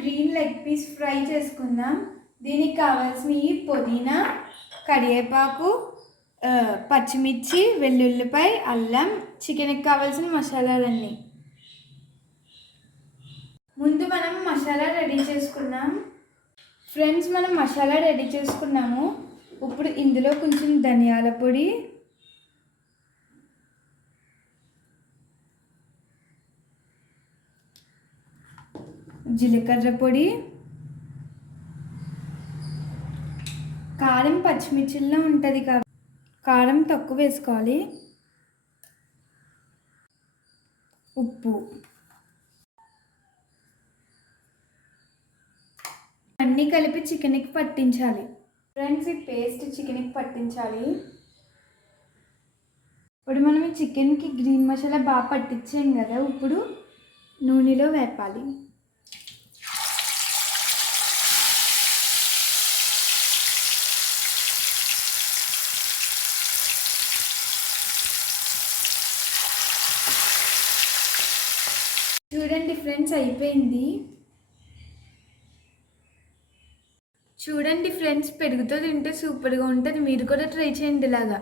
Green leg piece fry చేసుకుందాం. దీనికి కావాల్సినవి పుదీనా, కరివేపాకు, పచ్చిమిర్చి, వెల్లుల్లిపాయ, అల్లం, చికెన్కి కావాల్సిన మసాలాలన్నీ. ముందు మనం మసాలా రెడీ చేసుకుందాం. ఫ్రెండ్స్, మనం మసాలా రెడీ చేసుకున్నాము. ఇప్పుడు ఇందులో కొంచెం ధనియాల పొడి, జీలకర్ర పొడి, కారం పచ్చిమిర్చిల్లో ఉంటుంది కాబట్టి కారం తక్కువ వేసుకోవాలి, ఉప్పు, అన్నీ కలిపి చికెన్కి పట్టించాలి. ఫ్రెండ్స్, ఈ పేస్ట్ చికెన్కి పట్టించాలి. ఇప్పుడు మనం ఈ చికెన్కి గ్రీన్ మసాలా బాగా పట్టించాం కదా, ఇప్పుడు నూనెలో వేపాలి. చూడండి ఫ్రెండ్స్, అయిపోయింది. చూడండి ఫ్రెండ్స్, పెరుగుతో తింటే సూపర్గా ఉంటుంది. మీరు కూడా ట్రై చేయండి ఇలాగా.